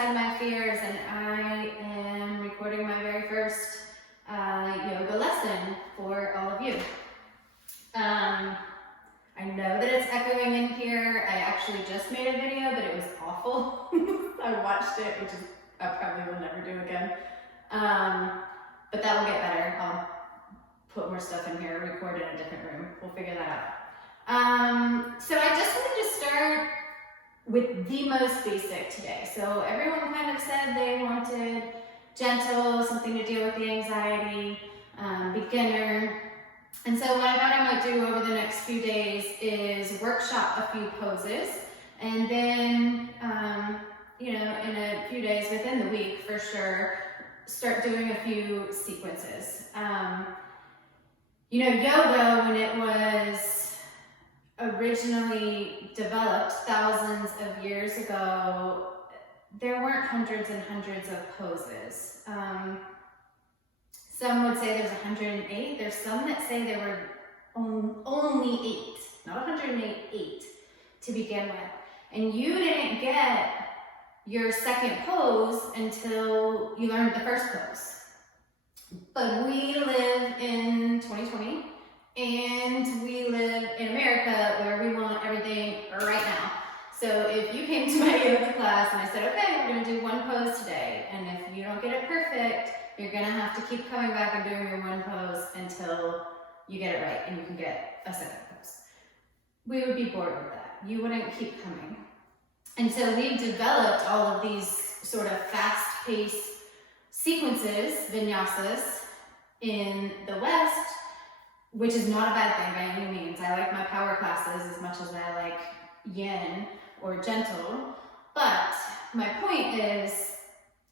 aside my fears, and I am recording my very first yoga lesson for all of you. I know that it's echoing in here. I actually just made a video, but it was awful. I watched it, which is I probably will never do again. But that will get better. I'll put more stuff in here, record in a different room. We'll figure that out. So I just wanted to start with the most basic today. So everyone kind of said they wanted gentle, something to deal with the anxiety, beginner. And so what I thought I might do over the next few days is workshop a few poses, and then, in a few days within the week for sure, start doing a few sequences. Yoga, when it was originally developed thousands of years ago, there weren't hundreds and hundreds of poses. Some would say there's 108. There's some that say there were only 8, not 108, 8 to begin with. And you didn't get your second pose until you learned the first pose. But we live in 2020, and we live in America where we want everything right now. So if you came to my yoga class and I said, okay, we're gonna do one pose today, and if you don't get it perfect, you're gonna have to keep coming back and doing your one pose until you get it right and you can get a second pose. We would be bored with that. You wouldn't keep coming. And so we've developed all of these sort of fast-paced sequences, vinyasas, in the West, which is not a bad thing by any means. I like my power classes as much as I like yin or gentle. But my point is,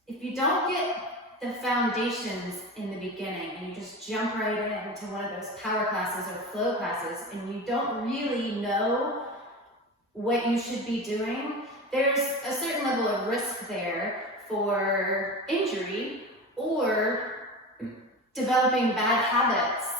if you don't get the foundations in the beginning and you just jump right into one of those power classes or flow classes and you don't really know what you should be doing, there's a certain level of risk there for injury or developing bad habits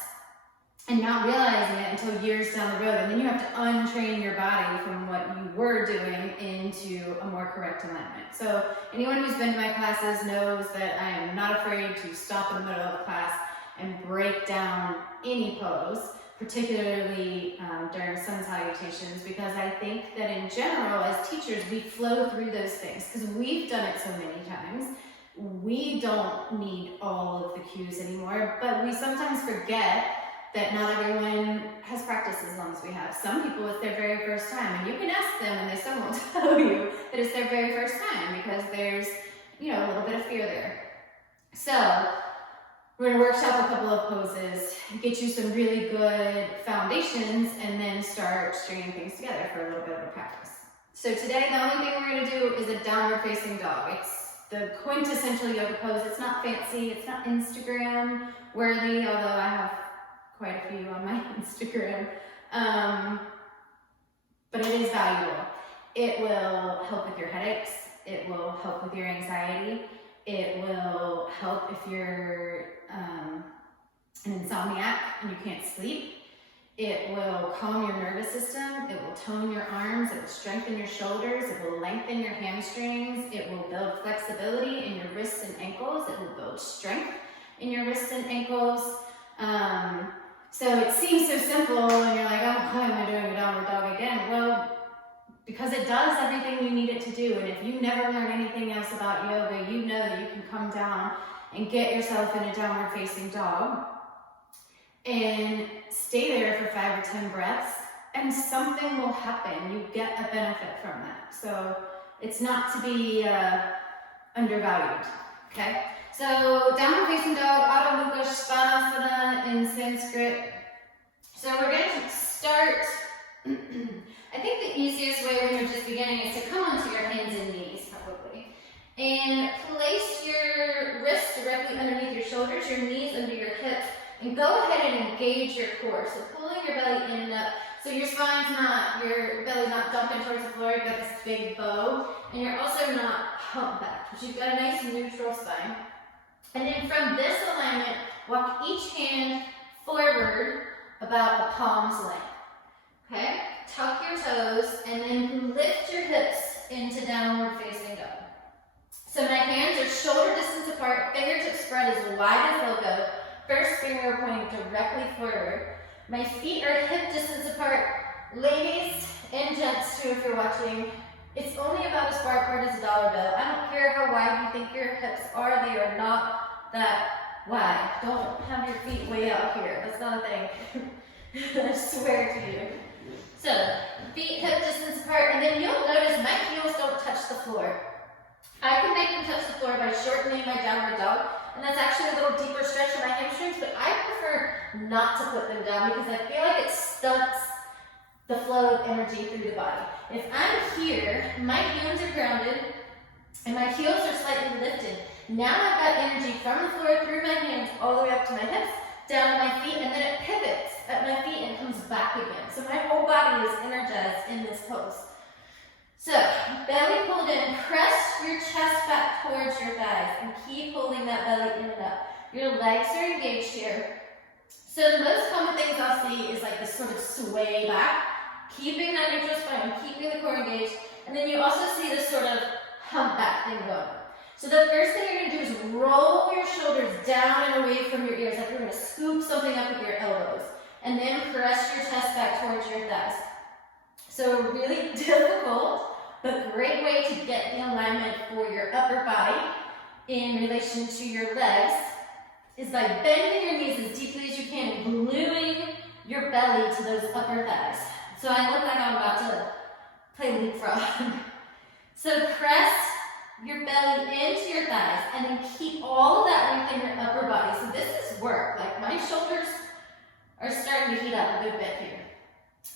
and not realizing it until years down the road. And then you have to untrain your body from what you were doing into a more correct alignment. So anyone who's been to my classes knows that I am not afraid to stop in the middle of a class and break down any pose, particularly during sun salutations, because I think that in general, as teachers, we flow through those things because we've done it so many times. We don't need all of the cues anymore, but we sometimes forget that not everyone has practiced as long as we have. Some people, it's their very first time, and you can ask them and they still won't tell you that it's their very first time because there's, a little bit of fear there. So we're gonna workshop a couple of poses, get you some really good foundations, and then start stringing things together for a little bit of a practice. So today, the only thing we're gonna do is a downward facing dog. It's the quintessential yoga pose. It's not fancy, it's not Instagram worthy, although I have quite a few on my Instagram, but it is valuable. It will help with your headaches. It will help with your anxiety. It will help if you're an insomniac and you can't sleep. It will calm your nervous system. It will tone your arms. It will strengthen your shoulders. It will lengthen your hamstrings. It will build flexibility in your wrists and ankles. It will build strength in your wrists and ankles. So it seems so simple and you're like, oh, why am I doing a downward dog again? Well, because it does everything you need it to do. And if you never learn anything else about yoga, you know that you can come down and get yourself in a downward facing dog and stay there for 5 or 10 breaths and something will happen. You get a benefit from that. So it's not to be undervalued, okay? So downward facing dog, Adho Mukha Svanasana in Sanskrit. So we're going to start, I think the easiest way when you're just beginning is to come onto your hands and knees probably. And place your wrists directly underneath your shoulders, your knees under your hips, and go ahead and engage your core. So pulling your belly in and up. So your your belly's not dumping towards the floor, you've got this big bow, and you're also not humpbacked, but you've got a nice neutral spine. And then from this alignment, walk each hand forward about a palm's length. Okay? Tuck your toes and then lift your hips into downward facing dog. wide as they'll go. First finger pointing directly forward. My feet are hip distance apart. Ladies and gents too, if you're watching, it's only about as far apart as a dollar bill. I don't care how wide you think your hips are, they are not that wide. Don't have your feet way out here. That's not a thing. I swear to you. So, feet hip distance apart, and then you'll notice my heels don't touch the floor. I can make them touch the floor by shortening my downward dog, and that's actually a little deeper stretch of my hamstrings, but I prefer not to put them down because I feel like it stunts the flow of energy through the body. If I'm here, my hands are grounded, and my heels are slightly lifted. Now I've got energy from the floor through my hands all the way up to my hips, down to my feet, and then it pivots at my feet and comes back again. So my whole body is energized in this pose. So, belly pulled in, press your chest back towards your thighs and keep holding that belly in and up. Your legs are engaged here. So the most common things I'll see is like this sort of sway back, keeping that neutral spine, keeping the core engaged, and then you also see this sort of humpback thing going. So the first thing you're going to do is roll your shoulders down and away from your ears, like you're going to scoop something up with your elbows, and then press your chest back towards your thighs. So really difficult, but great way to get the alignment for your upper body in relation to your legs is by bending your knees as deeply as you can and gluing your belly to those upper thighs. So I look like I'm about to play leapfrog. So press your belly into your thighs and then keep all of that length in your upper body. So this is work. Like my shoulders are starting to heat up a good bit here.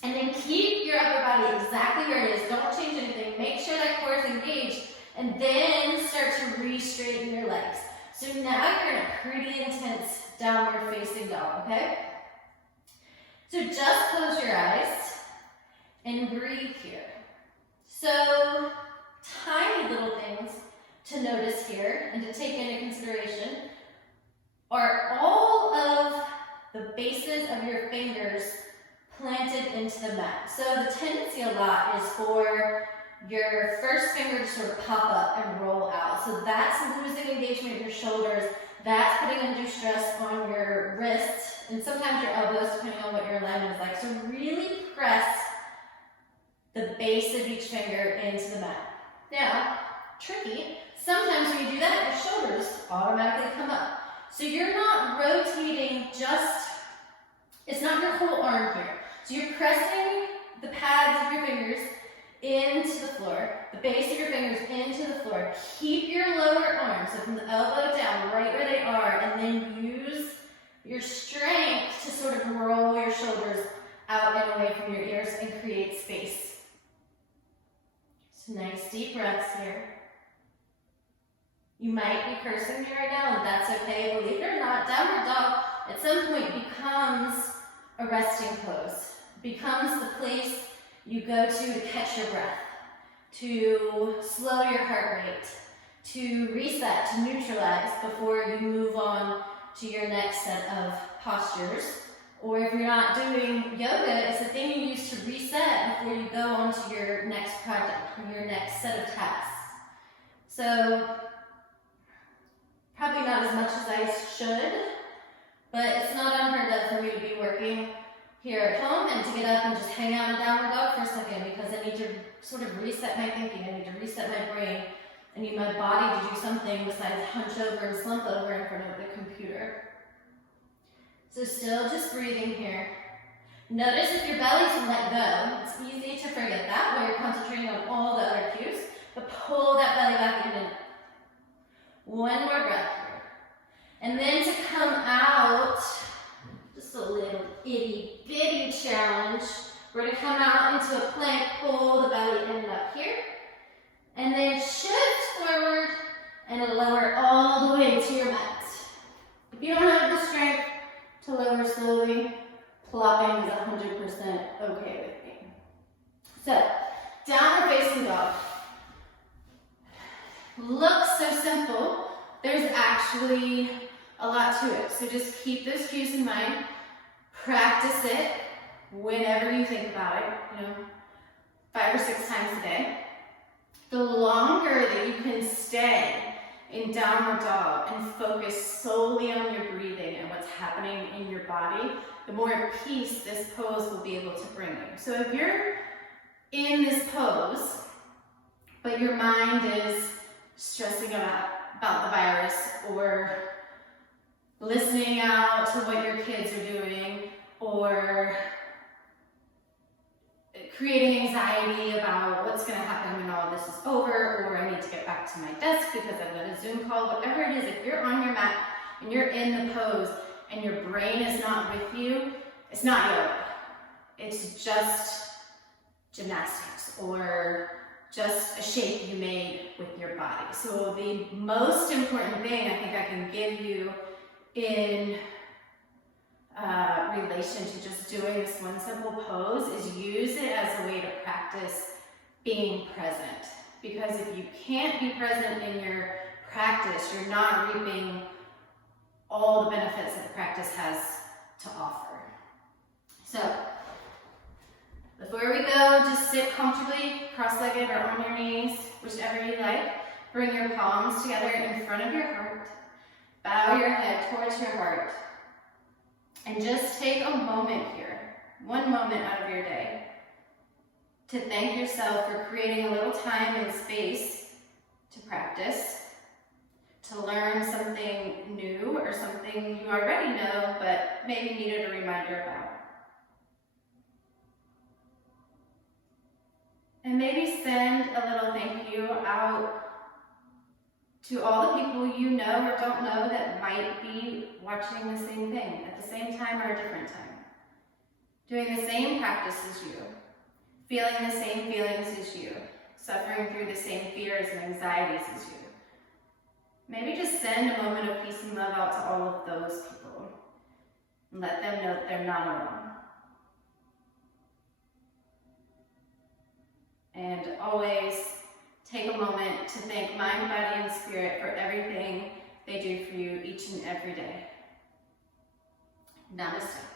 And then keep your upper body exactly where it is. Don't change anything. Make sure that core is engaged. And then start to re-straighten your legs. So now you're in a pretty intense downward facing dog, okay? So just close your eyes and breathe here. So tiny little things to notice here and to take into consideration are all of the bases of your fingers planted into the mat. So the tendency a lot is for your first finger to sort of pop up and roll out. So that's losing engagement in your shoulders. That's putting undue stress on your wrists and sometimes your elbows, depending on what your alignment is like. So really press the base of each finger into the mat. Now, tricky, sometimes when you do that, your shoulders automatically come up. So you're not rotating just, it's not your whole arm here. So you're pressing the pads of your fingers into the floor, the base of your fingers into the floor. Keep your lower arm, so from the elbow down, right where they are, and then use your strength to sort of roll your shoulders out and away from your ears and create space. So nice deep breaths here. You might be cursing me right now, and that's okay. Believe it or not, downward dog at some point becomes a resting pose, becomes the place you go to catch your breath, to slow your heart rate, to reset, to neutralize before you move on to your next set of postures. Or if you're not doing yoga, it's a thing you use to reset before you go on to your next project or your next set of tasks. So probably not as much as I should, but it's not unheard of for me to be working here at home and to get up and just hang out in downward dog for a second because I need to sort of reset my thinking. I need to reset my brain. I need my body to do something besides hunch over and slump over in front of the computer. So still just breathing here. Notice if your belly's let go, it's easy to forget that while you're concentrating on all the other cues, but pull that belly back in and one more breath here. And then to come out, just a little itty bitty challenge. We're going to come out into a plank, pull the belly in and up here, and then shift forward and lower all the way to your mat. If you don't have the strength to lower slowly, plopping is 100% okay with me. So, downward facing dog. Looks so simple, there's actually a lot to it. So just keep those cues in mind. Practice it whenever you think about it, 5 or 6 times a day. The longer that you can stay in in downward dog and focus solely on your breathing and what's happening in your body, the more peace this pose will be able to bring you. So if you're in this pose, but your mind is stressing about the virus, or listening out to what your kids are doing, or creating anxiety about what's going to happen when all this is over, or I need to get back to my desk because I've got a Zoom call, whatever it is, if you're on your mat and you're in the pose and your brain is not with you, it's not yoga. It's just gymnastics or just a shape you made with your body. So the most important thing I think I can give you in relation to just doing this one simple pose is use it as a way to practice being present. Because if you can't be present in your practice, you're not reaping all the benefits that the practice has to offer. So, before we go, just sit comfortably, cross-legged or on your knees, whichever you like. Bring your palms together in front of your heart. Bow your head towards your heart. And just take a moment here, one moment out of your day, to thank yourself for creating a little time and space to practice, to learn something new or something you already know but maybe needed a reminder about. And maybe send a little thank you out to all the people you know or don't know that might be watching the same thing at the same time or a different time. Doing the same practice as you, feeling the same feelings as you, suffering through the same fears and anxieties as you. Maybe just send a moment of peace and love out to all of those people and let them know that they're not alone. And always take a moment to thank mind, body, and spirit for everything they do for you each and every day. Namaste.